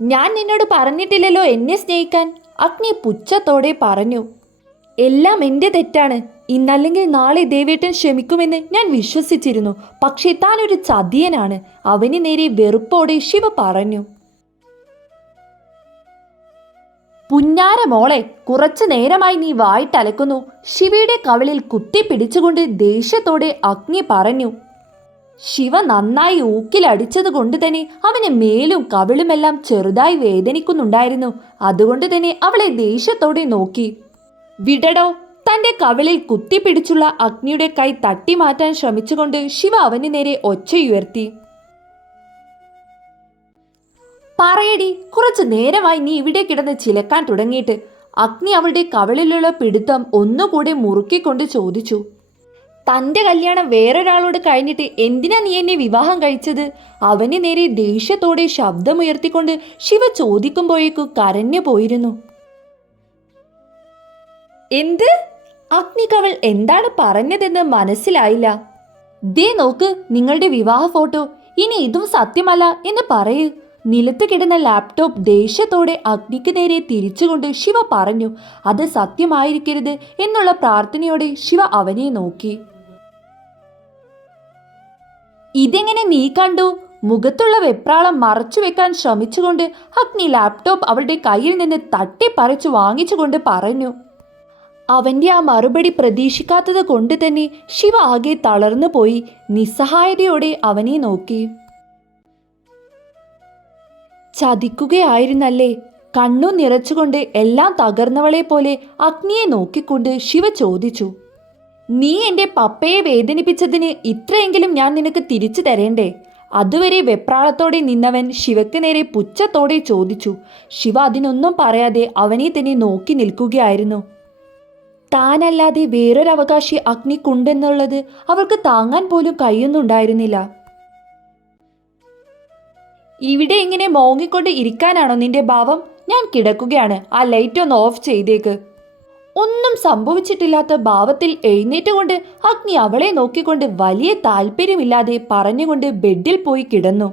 ഞാൻ നിന്നോട് പറഞ്ഞിട്ടില്ലല്ലോ എന്നെ സ്നേഹിക്കാൻ. അഗ്നി പുച്ഛത്തോടെ പറഞ്ഞു. എല്ലാം എന്റെ തെറ്റാണ്. ഇന്നല്ലെങ്കിൽ നാളെ ദേവേട്ടൻ ക്ഷമിക്കുമെന്ന് ഞാൻ വിശ്വസിച്ചിരുന്നു. പക്ഷേ താൻ ഒരു ചതിയനാണ്. അവന് നേരെ വെറുപ്പോടെ ശിവ പറഞ്ഞു. പുന്നാര മോളെ കുറച്ചു നേരമായി നീ വായിട്ടലക്കുന്നു. ശിവയുടെ കവളിൽ കുത്തി പിടിച്ചുകൊണ്ട് ദേഷ്യത്തോടെ അഗ്നി പറഞ്ഞു. ശിവ നന്നായി ഊക്കിലടിച്ചത് കൊണ്ട് തന്നെ അവന് മേലും കവിളുമെല്ലാം ചെറുതായി വേദനിക്കുന്നുണ്ടായിരുന്നു. അതുകൊണ്ട് തന്നെ അവളെ ദേഷ്യത്തോടെ നോക്കി. വിടടോ തന്റെ കവിളിൽ കുത്തിപ്പിടിച്ചുള്ള അഗ്നിയുടെ കൈ തട്ടി മാറ്റാൻ ശ്രമിച്ചുകൊണ്ട് ശിവ അവന് നേരെ ഒച്ചയുയർത്തി. പറയടി കുറച്ചു നേരമായി നീ ഇവിടെ കിടന്ന് ചിലക്കാൻ തുടങ്ങിയിട്ട്. അഗ്നി അവളുടെ കവിളിലുള്ള പിടുത്തം ഒന്നുകൂടെ മുറുക്കിക്കൊണ്ട് ചോദിച്ചു. തന്റെ കല്യാണം വേറൊരാളോട് കഴിഞ്ഞിട്ട് എന്തിനാ നീ എന്നെ വിവാഹം കഴിച്ചത്? അവന് നേരെ ദേഷ്യത്തോടെ ശബ്ദമുയർത്തിക്കൊണ്ട് ശിവ ചോദിക്കുമ്പോഴേക്കു കരഞ്ഞു പോയിരുന്നു. എന്ത്? അഗ്നികവൾ എന്താണ് പറഞ്ഞതെന്ന് മനസ്സിലായില്ല. ദേ നോക്ക് നിങ്ങളുടെ വിവാഹ ഫോട്ടോ. ഇനി ഇതും സത്യമല്ല എന്ന് പറയൂ. നിലത്ത് കിടന്ന ലാപ്ടോപ്പ് ദേഷ്യത്തോടെ അഗ്നിക്ക് നേരെ തിരിച്ചുകൊണ്ട് ശിവ പറഞ്ഞു അത് സത്യമായിരിക്കരുത് എന്നുള്ള പ്രാർത്ഥനയോടെ ശിവ അവനെ നോക്കി. ഇതെങ്ങനെ നീ കണ്ടു? മുഖത്തുള്ള വെപ്രാളം മറച്ചു വെക്കാൻ ശ്രമിച്ചുകൊണ്ട് അഗ്നി ലാപ്ടോപ്പ് അവളുടെ കയ്യിൽ നിന്ന് തട്ടിപ്പറിച്ചു വാങ്ങിച്ചുകൊണ്ട് പറഞ്ഞു. അവന്റെ ആ മറുപടി പ്രതീക്ഷിക്കാത്തത് കൊണ്ട് തന്നെ ശിവ ആകെ തളർന്നു പോയി. നിസ്സഹായതയോടെ അവനെ നോക്കി. ചതിക്കുകയായിരുന്നല്ലേ? കണ്ണു നിറച്ചുകൊണ്ട് എല്ലാം തകർന്നവളെ പോലെ അഗ്നിയെ നോക്കിക്കൊണ്ട് ശിവ ചോദിച്ചു. നീ എന്റെ പപ്പയെ വേദനിപ്പിച്ചതിന് ഇത്രയെങ്കിലും ഞാൻ നിനക്ക് തിരിച്ചു തരേണ്ടേ? അതുവരെ വെപ്രാളത്തോടെ നിന്നവൻ ശിവയ്ക്ക് നേരെ പുച്ഛത്തോടെ ചോദിച്ചു. ശിവ അതിനൊന്നും പറയാതെ അവനെ തന്നെ നോക്കി നിൽക്കുകയായിരുന്നു. താനല്ലാതെ വേറൊരവകാശി അഗ്നിക്കുണ്ടെന്നുള്ളത് അവൾക്ക് താങ്ങാൻ പോലും കഴിയുന്നുണ്ടായിരുന്നില്ല. ഇവിടെ ഇങ്ങനെ മോങ്ങിക്കൊണ്ട് ഇരിക്കാനാണോ നിന്റെ ഭാവം? ഞാൻ കിടക്കുകയാണ്. ആ ലൈറ്റ് ഒന്ന് ഓഫ് ചെയ്തേക്ക്. ഒന്നും സംഭവിച്ചിട്ടില്ലാത്ത ഭാവത്തിൽ എഴുന്നേറ്റുകൊണ്ട് അഗ്നി അവളെ നോക്കിക്കൊണ്ട് വലിയ താല്പര്യമില്ലാതെ പറഞ്ഞുകൊണ്ട് ബെഡിൽ പോയി കിടന്നു.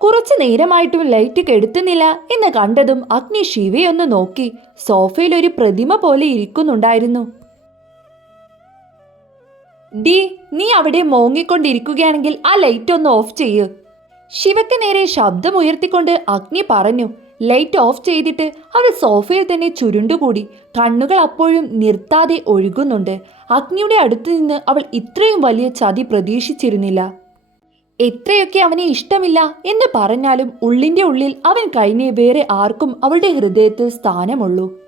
കുറച്ചു നേരമായിട്ടും ലൈറ്റ് കെടുത്തുന്നില്ല എന്ന് കണ്ടതും അഗ്നി ശിവയൊന്ന് നോക്കി സോഫയിൽ ഒരു പ്രതിമ പോലെ ഇരിക്കുന്നുണ്ടായിരുന്നു. ഡി നീ അവിടെ മോങ്ങിക്കൊണ്ടിരിക്കുകയാണെങ്കിൽ ആ ലൈറ്റ് ഒന്ന് ഓഫ് ചെയ്യ്. ശിവയ്ക്ക് നേരെ ശബ്ദമുയർത്തിക്കൊണ്ട് അഗ്നി പറഞ്ഞു ലൈറ്റ് ഓഫ് ചെയ്തിട്ട് അവൾ സോഫയിൽ തന്നെ ചുരുണ്ടുകൂടി കണ്ണുകൾ അപ്പോഴും നിർത്താതെ ഒഴുകുന്നുണ്ട്. അഗ്നിയുടെ അടുത്ത് നിന്ന് അവൾ ഇത്രയും വലിയ ചതി പ്രതീക്ഷിച്ചിരുന്നില്ല. എത്രയൊക്കെ അവനെ ഇഷ്ടമില്ല എന്ന് പറഞ്ഞാലും ഉള്ളിന്റെ ഉള്ളിൽ അവൻ കഴിഞ്ഞേ വേറെ ആർക്കും അവളുടെ ഹൃദയത്തിൽ സ്ഥാനമുള്ളൂ.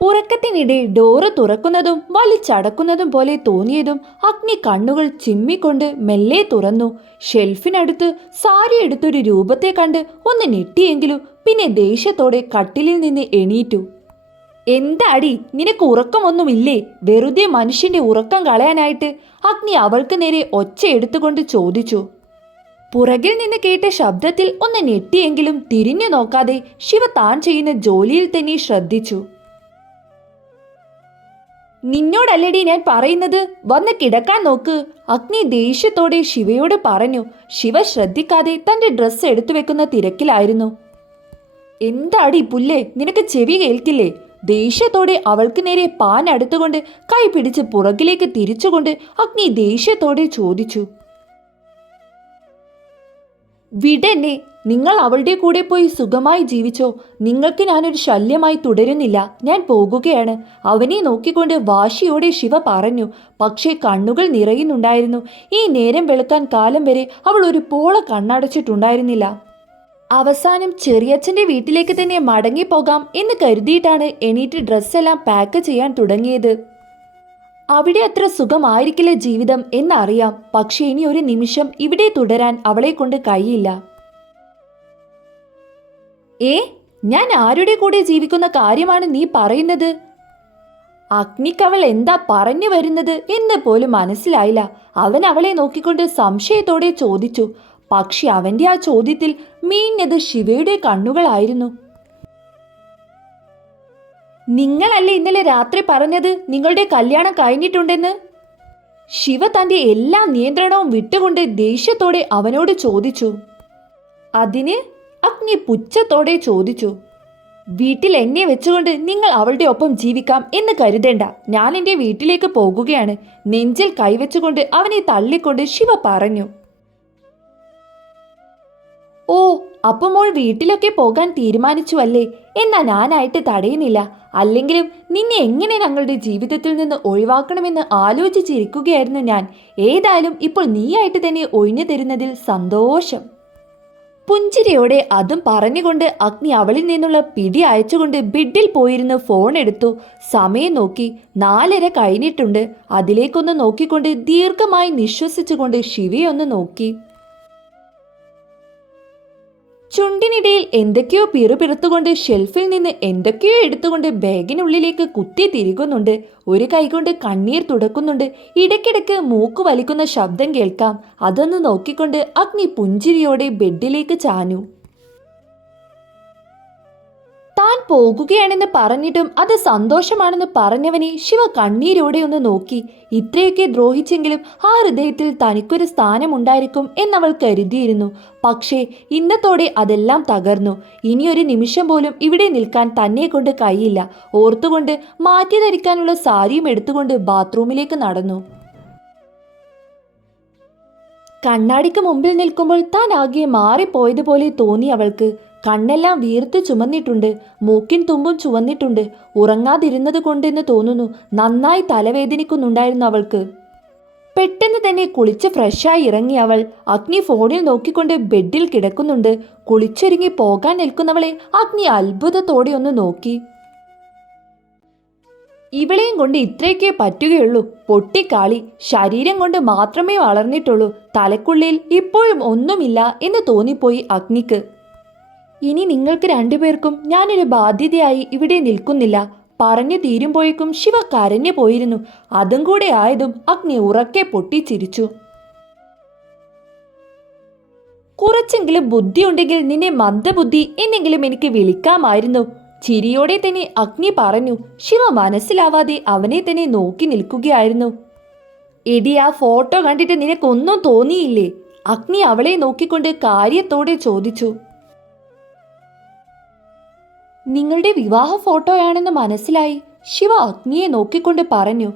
ഉറക്കത്തിനിടെ ഡോറ് തുറക്കുന്നതും വലിച്ചടക്കുന്നതും പോലെ തോന്നിയതും അഗ്നി കണ്ണുകൾ ചിമ്മിക്കൊണ്ട് മെല്ലെ തുറന്നു. ഷെൽഫിനടുത്ത് സാരി എടുത്തൊരു രൂപത്തെ കണ്ട് ഒന്ന് ഞെട്ടിയെങ്കിലും പിന്നെ ദേഷ്യത്തോടെ കട്ടിലിൽ നിന്ന് എണീറ്റു. എന്താടി നിനക്ക് ഉറക്കമൊന്നുമില്ലേ? വെറുതെ മനുഷ്യന്റെ ഉറക്കം കളയാനായിട്ട് അഗ്നി അവൾക്ക് നേരെ ഒച്ച എടുത്തുകൊണ്ട് ചോദിച്ചു. പുറകിൽ നിന്ന് കേട്ട ശബ്ദത്തിൽ ഒന്ന് ഞെട്ടിയെങ്കിലും തിരിഞ്ഞു നോക്കാതെ ശിവ താൻ ചെയ്യുന്ന ജോലിയിൽ തന്നെ ശ്രദ്ധിച്ചു. നിന്നോടല്ലടി ഞാൻ പറയുന്നത്? വന്ന് കിടക്കാൻ നോക്ക്. അഗ്നി ദേഷ്യത്തോടെ ശിവയോട് പറഞ്ഞു. ശിവ ശ്രദ്ധിക്കാതെ തന്റെ ഡ്രസ്സ് എടുത്തു വെക്കുന്ന തിരക്കിലായിരുന്നു. എന്താടി പുല്ലേ? നിനക്ക് ചെവി കേൾക്കില്ലേ? ദേഷ്യത്തോടെ അവൾക്ക് നേരെ പാൻ അടുത്തുകൊണ്ട് കൈ പിടിച്ച് പുറകിലേക്ക് തിരിച്ചുകൊണ്ട് അഗ്നി ദേഷ്യത്തോടെ ചോദിച്ചു. വിടെന്നെ. നിങ്ങൾ അവളുടെ കൂടെ പോയി സുഖമായി ജീവിച്ചോ? നിങ്ങൾക്ക് ഞാനൊരു ശല്യമായി തുടരുന്നില്ല. ഞാൻ പോകുകയാണ്. അവനെ നോക്കിക്കൊണ്ട് വാശിയോടെ ശിവ പറഞ്ഞു പക്ഷേ കണ്ണുകൾ നിറയുന്നുണ്ടായിരുന്നു. ഈ നേരം വെളുക്കാൻ കാലം വരെ അവൾ ഒരു പോള കണ്ണടച്ചിട്ടുണ്ടായിരുന്നില്ല. അവസാനം ചെറിയച്ഛന്റെ വീട്ടിലേക്ക് തന്നെ മടങ്ങിപ്പോകാം എന്ന് കരുതിയിട്ടാണ് എണീറ്റ് ഡ്രസ്സെല്ലാം പാക്ക് ചെയ്യാൻ തുടങ്ങിയത്. അവിടെ അത്ര സുഖമായിരിക്കില്ല ജീവിതം എന്നറിയാം. പക്ഷേ ഇനി ഒരു നിമിഷം ഇവിടെ തുടരാൻ അവളെ കൊണ്ട് കഴിയില്ല. ഏ ഞാൻ ആരുടെ കൂടെ ജീവിക്കുന്ന കാര്യമാണ് നീ പറയുന്നത്? അഗ്നിക്കവൾ എന്താ പറഞ്ഞു വരുന്നത് എന്ന് പോലും മനസ്സിലായില്ല. അവൻ അവളെ നോക്കിക്കൊണ്ട് സംശയത്തോടെ ചോദിച്ചു. പക്ഷെ അവന്റെ ആ ചോദ്യത്തിൽ മീഞ്ഞത് ശിവയുടെ കണ്ണുകളായിരുന്നു. നിങ്ങളല്ലേ ഇന്നലെ രാത്രി പറഞ്ഞത് നിങ്ങളുടെ കല്യാണം കഴിഞ്ഞിട്ടുണ്ടെന്ന്? ശിവ തന്റെ എല്ലാ നിയന്ത്രണവും വിട്ടുകൊണ്ട് ദേഷ്യത്തോടെ അവനോട് ചോദിച്ചു. അതിന് അഗ്നി പുച്ഛത്തോടെ ചോദിച്ചു വീട്ടിൽ എന്നെ വെച്ചുകൊണ്ട് നിങ്ങൾ അവളുടെ ഒപ്പം ജീവിക്കാം എന്ന് കരുതേണ്ട. ഞാൻ എന്റെ വീട്ടിലേക്ക് പോകുകയാണ്. നെഞ്ചിൽ കൈവച്ചുകൊണ്ട് അവനെ തള്ളിക്കൊണ്ട് ശിവ പറഞ്ഞു ഓ അപ്പൊ മോൾ വീട്ടിലൊക്കെ പോകാൻ തീരുമാനിച്ചു അല്ലേ എന്നാ ഞാനായിട്ട് തടയുന്നില്ല. അല്ലെങ്കിലും നിന്നെ എങ്ങനെ ഞങ്ങളുടെ ജീവിതത്തിൽ നിന്ന് ഒഴിവാക്കണമെന്ന് ആലോചിച്ചിരിക്കുകയായിരുന്നു ഞാൻ. ഏതായാലും ഇപ്പോൾ നീയായിട്ട് തന്നെ ഒഴിഞ്ഞു തരുന്നതിൽ സന്തോഷം. പുഞ്ചിരിയോടെ അതും പറഞ്ഞുകൊണ്ട് അഗ്നി അവളിൽ നിന്നുള്ള പിടി അയച്ചുകൊണ്ട് ബെഡിൽ പോയിരുന്ന് ഫോൺ എടുത്തു. സമയം നോക്കി. നാലര കഴിഞ്ഞിട്ടുണ്ട്. അതിലേക്കൊന്ന് നോക്കിക്കൊണ്ട് ദീർഘമായി നിശ്വസിച്ചുകൊണ്ട് ശിവയൊന്ന് നോക്കി. ചുണ്ടിനിടയിൽ എന്തൊക്കെയോ പിറുപിറുത്തുകൊണ്ട് ഷെൽഫിൽ നിന്ന് എന്തൊക്കെയോ എടുത്തുകൊണ്ട് ബാഗിനുള്ളിലേക്ക് കുത്തി തിരികുന്നുണ്ട്. ഒരു കൈകൊണ്ട് കണ്ണീർ തുടക്കുന്നുണ്ട്. ഇടയ്ക്കിടയ്ക്ക് മൂക്ക് വലിക്കുന്ന ശബ്ദം കേൾക്കാം. അതൊന്ന് നോക്കിക്കൊണ്ട് അഗ്നി പുഞ്ചിരിയോടെ ബെഡിലേക്ക് ചാഞ്ഞു. താൻ പോകുകയാണെന്ന് പറഞ്ഞിട്ടും അത് സന്തോഷമാണെന്ന് പറഞ്ഞവനെ ശിവ കണ്ണീരോടെ ഒന്ന് നോക്കി. ഇത്രയൊക്കെ ദ്രോഹിച്ചെങ്കിലും ആ ഹൃദയത്തിൽ തനിക്കൊരു സ്ഥാനമുണ്ടായിരിക്കും എന്നവൾ കരുതിയിരുന്നു. പക്ഷേ ഇന്നത്തോടെ അതെല്ലാം തകർന്നു. ഇനിയൊരു നിമിഷം പോലും ഇവിടെ നിൽക്കാൻ തന്നെ കൊണ്ട് കഴിയില്ല. ഓർത്തുകൊണ്ട് മാറ്റി ധരിക്കാനുള്ള സാരിയും എടുത്തുകൊണ്ട് ബാത്റൂമിലേക്ക് നടന്നു. കണ്ണാടിക്ക് മുമ്പിൽ നിൽക്കുമ്പോൾ താൻ ആകെ മാറിപ്പോയതുപോലെ തോന്നി അവൾക്ക്. കണ്ണെല്ലാം വീർത്ത് ചുമന്നിട്ടുണ്ട് മൂക്കിൻ തുമ്പും ചുവന്നിട്ടുണ്ട്. ഉറങ്ങാതിരുന്നത് കൊണ്ടെന്ന് തോന്നുന്നു നന്നായി തലവേദനിക്കുന്നുണ്ടായിരുന്നു അവൾക്ക്. പെട്ടെന്ന് തന്നെ കുളിച്ച് ഫ്രഷായി ഇറങ്ങി അവൾ അഗ്നി ഫോണിൽ നോക്കിക്കൊണ്ട് ബെഡിൽ കിടക്കുന്നുണ്ട്. കുളിച്ചൊരുങ്ങി പോകാൻ നിൽക്കുന്നവളെ അഗ്നി അത്ഭുതത്തോടെ ഒന്ന് നോക്കി. ഇവളെയും കൊണ്ട് ഇത്രയൊക്കെ പറ്റുകയുള്ളൂ. പൊട്ടിക്കാളി. ശരീരം കൊണ്ട് മാത്രമേ വളർന്നിട്ടുള്ളൂ. തലക്കുള്ളിൽ ഇപ്പോഴും ഒന്നുമില്ല എന്ന് തോന്നിപ്പോയി അഗ്നിക്ക്. ഇനി നിങ്ങൾക്ക് രണ്ടുപേർക്കും ഞാനൊരു ബാധ്യതയായി ഇവിടെ നിൽക്കുന്നില്ല. പറഞ്ഞു തീരുമ്പോഴേക്കും ശിവ കരഞ്ഞു പോയിരുന്നു. അതും കൂടെ ആയതും അഗ്നി ഉറക്കെ പൊട്ടിച്ചിരിച്ചു. കുറച്ചെങ്കിലും ബുദ്ധിയുണ്ടെങ്കിൽ നിന്നെ മന്ദബുദ്ധി എന്നെങ്കിലും എനിക്ക് വിളിക്കാമായിരുന്നു. ചിരിയോടെ തന്നെ അഗ്നി പറഞ്ഞു ശിവ മനസ്സിലാവാതെ അവനെ തന്നെ നോക്കി നിൽക്കുകയായിരുന്നു. എടി ആ ഫോട്ടോ കണ്ടിട്ട് നിനക്കൊന്നും തോന്നിയില്ലേ? അഗ്നി അവളെ നോക്കിക്കൊണ്ട് കാര്യത്തോടെ ചോദിച്ചു. നിങ്ങളുടെ വിവാഹ ഫോട്ടോയാണെന്ന് മനസ്സിലായി ശിവ അഗ്നിയെ നോക്കിക്കൊണ്ട് പറഞ്ഞു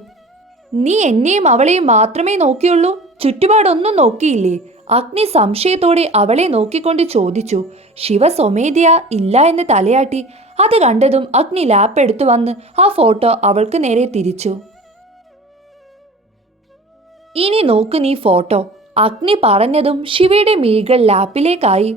നീ എന്നെയും അവളെയും മാത്രമേ നോക്കിയുള്ളൂ. ചുറ്റുപാടൊന്നും നോക്കിയില്ലേ? അഗ്നി സംശയത്തോടെ അവളെ നോക്കിക്കൊണ്ട് ചോദിച്ചു ശിവ സ്വമേധയ ഇല്ല എന്ന് തലയാട്ടി. അത് കണ്ടതും അഗ്നി ലാപ്പ് എടുത്തു വന്ന് ആ ഫോട്ടോ അവൾക്ക് നേരെ തിരിച്ചു. ഇനി നോക്ക് നീ ഫോട്ടോ അഗ്നി പറഞ്ഞതും ശിവയുടെ മീകൾ ലാപ്പിലേക്കായി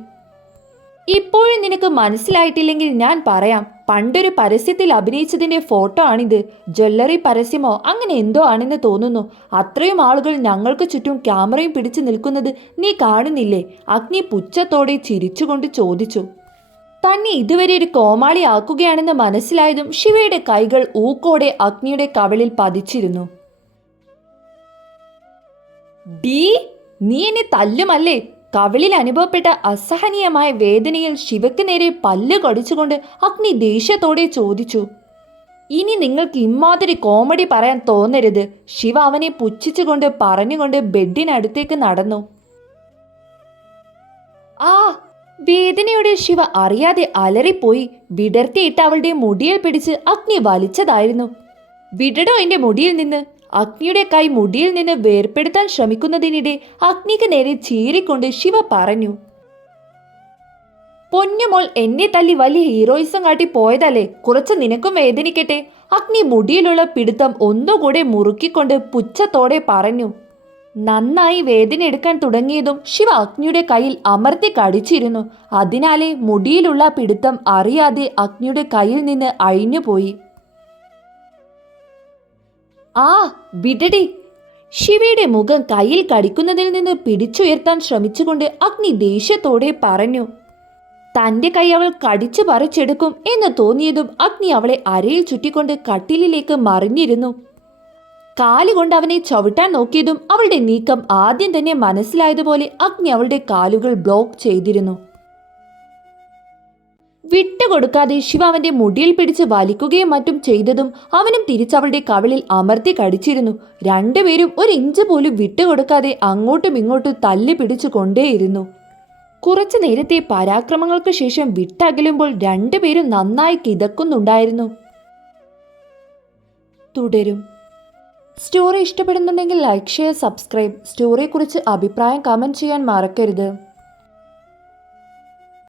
ഇപ്പോഴും നിനക്ക് മനസ്സിലായിട്ടില്ലെങ്കിൽ ഞാൻ പറയാം. പണ്ടൊരു പരസ്യത്തിൽ അഭിനയിച്ചതിന്റെ ഫോട്ടോ ആണിത്. ജ്വല്ലറി പരസ്യമോ അങ്ങനെ എന്തോ ആണെന്ന് തോന്നുന്നു. അത്രയും ആളുകൾ ഞങ്ങൾക്ക് ചുറ്റും ക്യാമറയും പിടിച്ചു നിൽക്കുന്നത് നീ കാണുന്നില്ലേ? അഗ്നി പുച്ഛത്തോടെ ചിരിച്ചുകൊണ്ട് ചോദിച്ചു. തന്നെ ഇതുവരെ ഒരു കോമാളി കോമാളിയാക്കുകയാണെന്ന് മനസ്സിലായതും ശിവയുടെ കൈകൾ ഊക്കോടെ അഗ്നിയുടെ കവളിൽ പതിച്ചിരുന്നു. ഡി നീ എന്നെ തല്ലുമല്ലേ? കവിളിൽ അനുഭവപ്പെട്ട അസഹനീയമായ വേദനയിൽ ശിവയ്ക്ക് നേരെ പല്ല് കടിച്ചുകൊണ്ട് അഗ്നി ദേഷ്യത്തോടെ ചോദിച്ചു ഇനി നിങ്ങൾക്ക് ഇമ്മാതിരി കോമഡി പറയാൻ തോന്നരുത് ശിവ അവനെ പുച്ഛിച്ചുകൊണ്ട് പറഞ്ഞുകൊണ്ട് ബെഡിനടുത്തേക്ക് നടന്നു. ആ വേദനയുടെ ശിവ അറിയാതെ അലറിപ്പോയി. വിടർത്തിയിട്ട് അവളുടെ മുടിയിൽ പിടിച്ച് അഗ്നി വലിച്ചതായിരുന്നു. വിടടോ എന്റെ മുടിയിൽ നിന്ന്. അഗ്നിയുടെ കൈ മുടിയിൽ നിന്ന് വേർപ്പെടുത്താൻ ശ്രമിക്കുന്നതിനിടെ അഗ്നിക്ക് നേരെ ചീറിക്കൊണ്ട് ശിവ പറഞ്ഞു പൊന്നുമോൾ എന്നെ തല്ലി വലിയ ഹീറോയിസം കാട്ടി പോയതല്ലേ? കുറച്ച് നിനക്കും വേദനിക്കട്ടെ. അഗ്നി മുടിയിലുള്ള പിടുത്തം ഒന്നുകൂടെ മുറുക്കിക്കൊണ്ട് പുച്ഛത്തോടെ പറഞ്ഞു നന്നായി വേദന എടുക്കാൻ തുടങ്ങിയതും ശിവ അഗ്നിയുടെ കയ്യിൽ അമർത്തി കടിച്ചിരുന്നു. അതിനാലെ മുടിയിലുള്ള പിടുത്തം അറിയാതെ അഗ്നിയുടെ കയ്യിൽ നിന്ന് അഴിഞ്ഞുപോയി. ആ വിടടി. ശിവയുടെ മുഖം കയ്യിൽ കടിക്കുന്നതിൽ നിന്ന് പിടിച്ചുയർത്താൻ ശ്രമിച്ചുകൊണ്ട് അഗ്നി ദേഷ്യത്തോടെ പറഞ്ഞു തന്റെ കൈ അവൾ കടിച്ചു പറിച്ചെടുക്കും എന്ന് തോന്നിയതും അഗ്നി അവളെ അരയിൽ ചുറ്റിക്കൊണ്ട് കട്ടിലിലേക്ക് മറിഞ്ഞിരുന്നു. കാലുകൊണ്ട് അവനെ ചവിട്ടാൻ നോക്കിയതും അവളുടെ നീക്കം ആദ്യം തന്നെ മനസ്സിലായതുപോലെ അഗ്നി അവളുടെ കാലുകൾ ബ്ലോക്ക് ചെയ്തിരുന്നു. വിട്ടുകൊടുക്കാതെ ശിവ അവന്റെ മുടിയിൽ പിടിച്ച് വലിക്കുകയും മറ്റും ചെയ്തതും അവനും തിരിച്ചവളുടെ കവിളിൽ അമർത്തി കടിച്ചിരുന്നു. രണ്ടുപേരും ഒരു ഇഞ്ച് പോലും വിട്ടുകൊടുക്കാതെ അങ്ങോട്ടും ഇങ്ങോട്ടും തല്ലി പിടിച്ചു കൊണ്ടേയിരുന്നു. കുറച്ചു നേരത്തെ പരാക്രമങ്ങൾക്ക് ശേഷം വിട്ടകലുമ്പോൾ രണ്ടുപേരും നന്നായി കിതക്കുന്നുണ്ടായിരുന്നു. തുടരും. സ്റ്റോറി ഇഷ്ടപ്പെടുന്നുണ്ടെങ്കിൽ ലൈക്ക് ഷെയർ സബ്സ്ക്രൈബ്. സ്റ്റോറിയെക്കുറിച്ച് അഭിപ്രായം കമന്റ് ചെയ്യാൻ മറക്കരുത്.